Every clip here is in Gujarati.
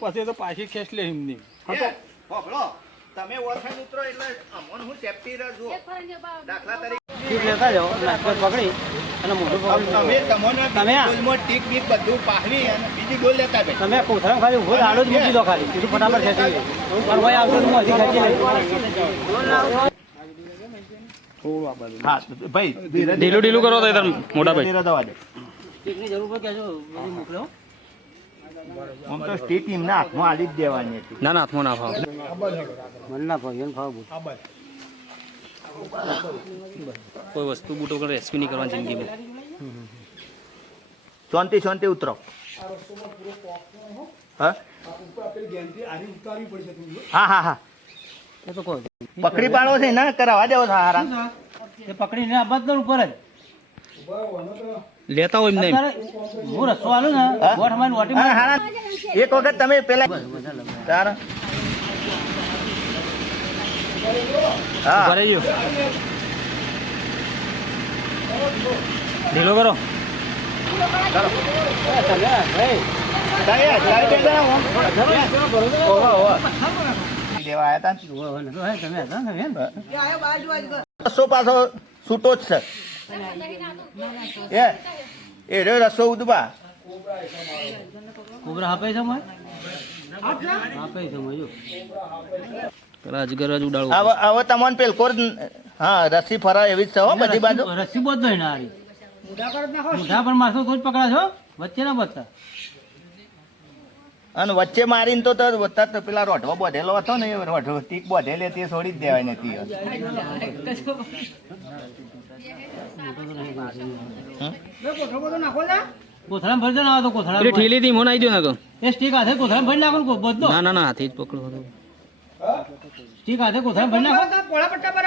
પછી તો પાછી ખેંચ લે એમની તમે ઓળખાણ ઉતરો એટલે અમને હું સેફટી રાખજો દાખલા તરીકે લેતા જાઓ પકડી અને મોટું તમે ટીક બીક બધું પાહવી અને બીજી ડોલ લેતા બે તમે કોથળા ખાલી ઉભો આડો જ મૂકી દો ખાલી સીધું ફટાફટ ખેંચી પણ ભાઈ આવતો હું હજી ખેંચી લઈ હા ભાઈ ઢીલું કરો તો ઇધર મોટા ભાઈ દવા દે ટીકની જરૂર પડે કેજો મોકલો આમ તો સ્ટીક એમના હાથમાં આલી જ દેવાની હતી ના ના હાથમાં ના ફાવ મને ના ભાઈ એને ભાવ કોઈ વસ્તુ બૂટો કરે રેસ્ક્યુ નહીં કરવાની જિંદગીમાં શાંતિ ઉતરો હા હા એ તો કોઈ પકડી પાડો છે ના કરાવવા દેવો સારા એ પકડીને આ બધા ઉપર જ લેતા હોય એમ નહીં હું રસ્તો આલું ને ગોઠ મારી વાટી હા હા એક વખત તમે પેલા તારા હા ભરાઈ ગયો ઢીલો કરો લેવા આવ્યા રસો પાછો છૂટો જ છે એ રે રસો ઉદબા કોબરા આપે છે મને આપે છે મજો અજગર જ ઉડાડવું હવે તમને પેલકોર હા રસી ફરા એવી જ છે હો બધી બાજુ રસી બોધ નહીં ના મોઢા પર મારશો તો જ પકડાશો વચ્ચે ના બચતા અને વચ્ચે મારીને તો પેલા રોઢવો બોધેલો હતો ને એ રોઢવો ટીક બોધેલી તે છોડી જ દેવાય નથી કોથળા ભરજો ના તો કોથળા પેલી ઠેલી થી મોન આવી દો ના એ સ્ટીક હાથે કોથળા ભરી નાખો બધો ના ના હાથી જ પકડો સ્ટીક હાથે કોથળા ભરી નાખો પોળા પટ્ટા પર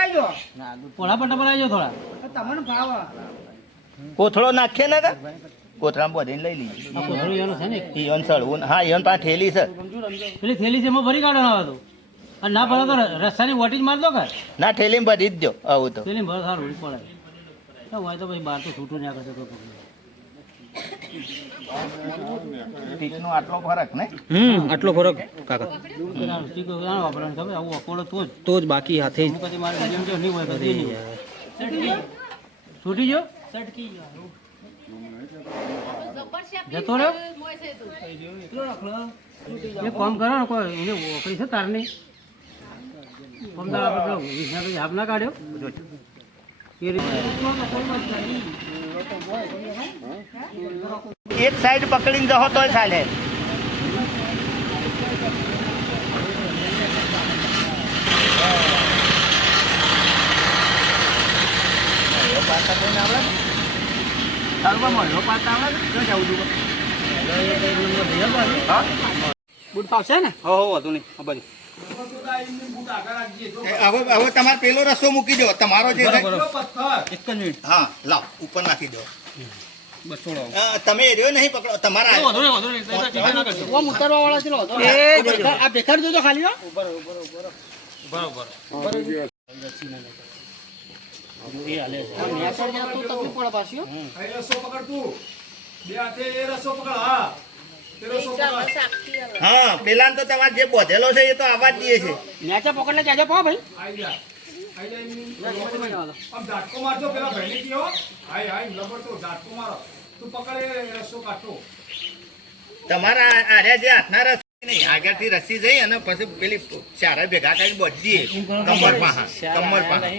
આવી જાઓ થોડા કોથળો નાખીએ ને કોથળા બોધીને લઈ લઈએ આ કોથળું એનો છે ને ઈવન સળવું હા ઈવન પાસે ઠેલી છે પેલી થેલી છે એમાં ભરી કાઢો ના તો અને ના ભરો તો રસ્તાની વોટી જ માર દો કે ના ઠેલીમાં ભરી જ દો આવું તો થેલી ભરો સારું પડે તો હોય તો પછી બહાર તો છૂટું ના કરશે કોઈ પકડી ટીકનો આટલો ફરક ને આટલો ફરક કાકા સ્ટીક વાપરવાનું ખબર આવું અકોડો તો જ બાકી હાથે જ પછી મારે જેમ જેમ નહીં હોય કદી છૂટી ગયો જતો રહ્યો એ કામ કરો ને કોઈ એને ઓકળી છે તારની કામ તો આપણે વિસના પછી હાફ ના કાઢ્યો એ રીતે એક સાઈડ પકડીને જહો તોય ચાલે બુટ પાવશે ને હો હતું નહીં બાજુ હવે તમારે પેલો રસ્તો મૂકી દો તમારો જે એક જ મિનિટ હા લાવ ઉપર નાખી દો બસ છોડો તમે રહ્યો નહીં પકડો તમારા ઓમ ઉતારવા વાળા છે આ બેકાર જોજો ખાલી બરોબર હા પેલા તો તમારે જે બોધેલો છે એ તો આવા જ દઈએ છે નેચા પકડ લે જાજે પા ભાઈ તમારા આર્યા જે હાથના રસ નહીં આગળથી રસી જઈ અને પછી પેલી ચારા ભેગા કરી બોધી કમર પાસે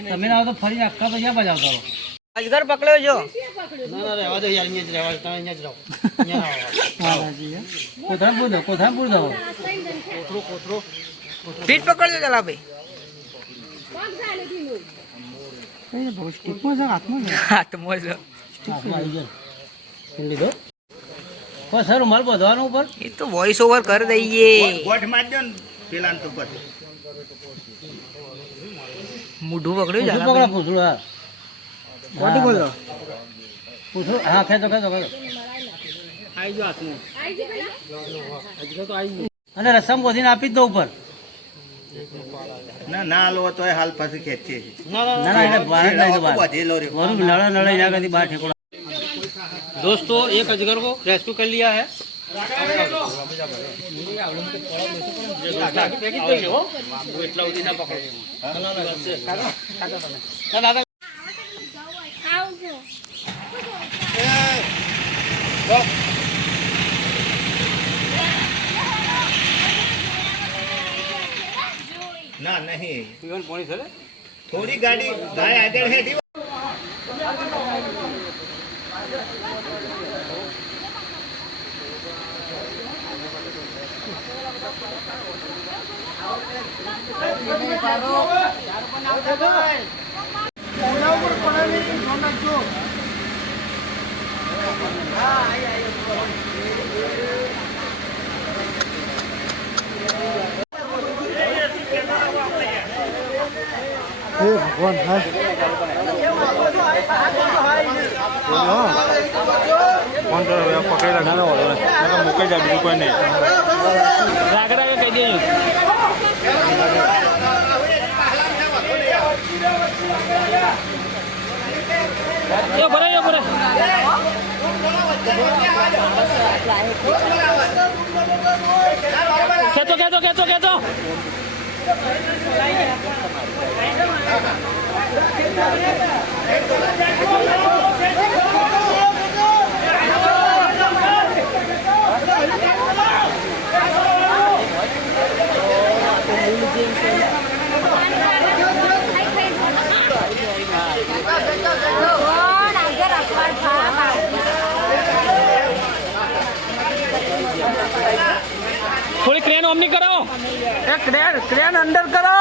તમે ના તો ફરી આખા તો ક્યાં બજાવતા રહો અજગર પકડ્યો જો ના રહેવા દો યાર અહીંયા જ રહેવા તમે અહીંયા જ રહો કોથળાપુર દો કોથળાપુર દો કોથળો પીઠ પકડજો ચલા ભાઈ બહુ સ્ટીકમાં છે હાથમાં છે લીધો સર માલ બધવાનો ઉપર એ તો વોઇસ ઓવર કરી દઈએ ગોઠ મારજો ને પેલા તો પછી મૂઢું પકડ્યું પૂછડું પકડો પૂછડું હા કોટી બોલો પૂછડું હા ખેંચો ખેંચો ખેંચો આવી ગયો હાથમાં અને રસમ ગોધીને આપી જ દો ઉપર ના ના લો તો હાલ પાછું ખેંચીએ છીએ. ના ના એને બહાર જ નહીં તો બહાર બધેલો રહ્યો. वरुण लड़ा लड़ा यहाँ कभी बाहर ठेकोड़ा दोस्तों एक अजगर को रेस्क्यू कर लिया है ના નહીં થોડી ગાડી ગાય આગળ હેઠી ખેંચો થોડી ક્રેન ઓમની કરો ક્રેન અંડર કરો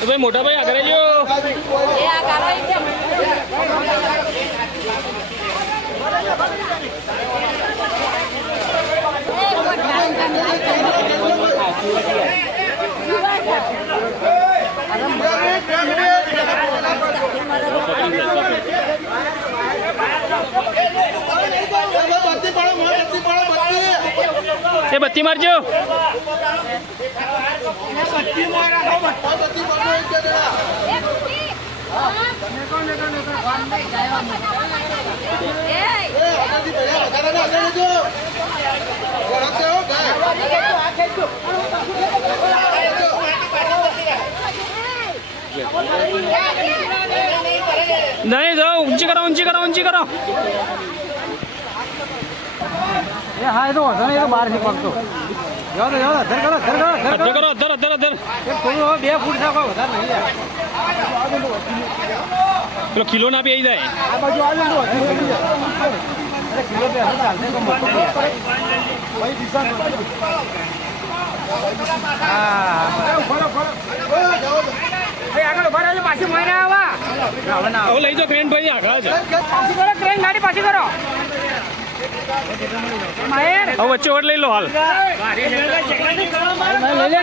ભાઈ મોટા ભાઈ આગળ જો એ બત્તી મારજો नहीं जाओ ऊंची करो ये हाँ ये तो होता नहीं ये तो बाहर नहीं पकड़ो जाओ धर करो अदर थोड़ा 2 फूट का होता नहीं है પેલો કિલો ના બી આવી જાય आ बाजू आ लो अरे किलो पे हम डालते तो मत भाई दिशा हां फरो भाई આગળ ઉભા રહેજો પાછી મોઈને આવા હવે લઈ જાઓ ક્રેન ભાઈ આગળ જ પાછી કરો ટ્રેન ગાડી પાછી કરો માયર હવે વચ્ચે ઓટ લઈ લો હાલ લઈ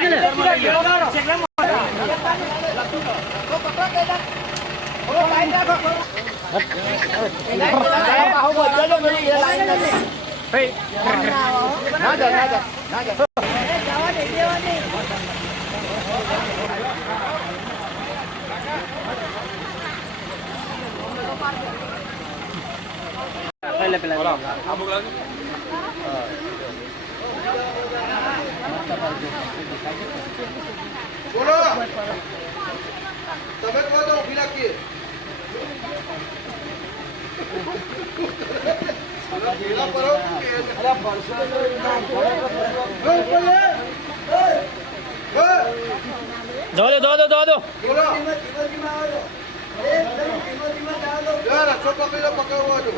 લે ને બોલો તમે કહો તો ઊભી રાખીએ જવા દો બોલો યાર અશો પકડી પકડવા દો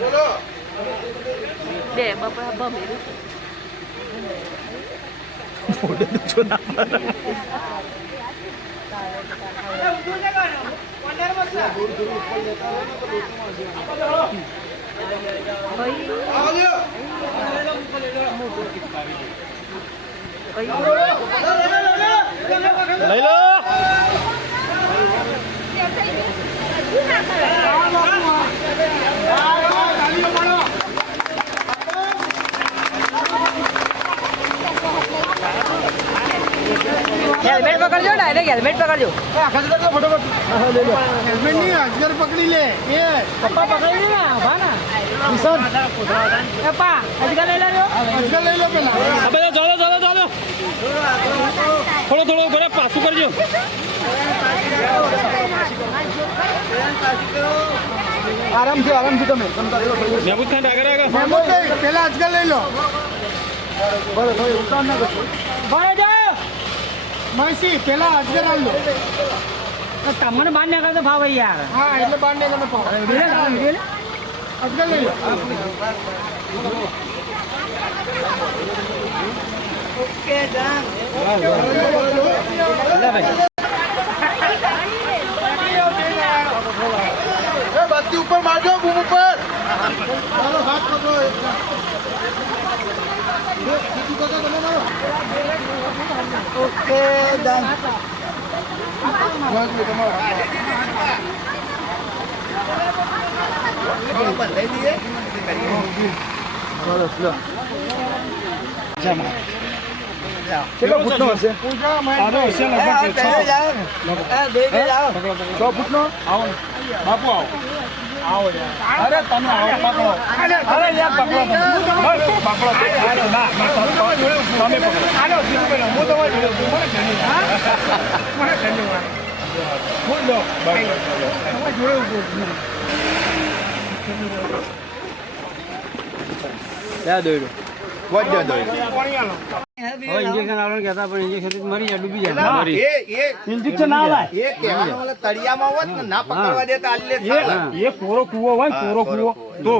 બોલો બે બપા બમેરું લઈ લો. હેલ્મેટ પકડજો ડાયરેક્ટ હેલ્મેટ પકડજો હેલ્મેટ નહીં અજગર પકડી લે એ પપ્પા પકડી લે ને ભા ના પપ્પા અજગર લઈ લેજો અજગર લઈ લો પેલા આ બધા ચાલો ચાલો ચાલો. થોડો થોડો ઘરે પાછું કરજો. આરામથી તમે મહેબૂદ ખાન આગળ આગળ. પેલા અજગર લઈ લો બરાબર ભાઈ ઉતાર ના કરશો ભરે જાઓ માસી પેલા અજગર આલ લો તમને બહાર નીકળે તો ભાવ યાર હા એટલે બાર ને તમે પાવ અજગર લઈ લો એ બત્તી ઉપર મારજો બૂમ ઉપર ચાલો હાથ પકડો સીધું પકડો તમે મારો ઓકે ડન બંધાઈ દઈએ કેટલો ફૂટનો હશે આનો હશે લગભગ 6 ફૂટનો આવો બાપુ આવો આવો અરે તમે આવો પકડો અરે યાર પકડો બસ પકડો ના તમે પકડો આલો જીવ હું તમારી જોડે છું મને ધન્યવાદ ફૂલ દો બસ તમારી જોડે ઉભો છું ત્યાં દોડ્યો. વજ્જો દોય હવે ઇન્જેક્શન આવવાનું કહેતા પણ ઇન્જેક્શન મરી જાય ડૂબી જાય મરી. ઇન્જેક્શન ના લાય એ કહેવાનો ઓલા તળિયામાં હોત ને ના પકડવા દેતા આલે એ કોરો કૂવો હોય ને કોરો કૂવો તો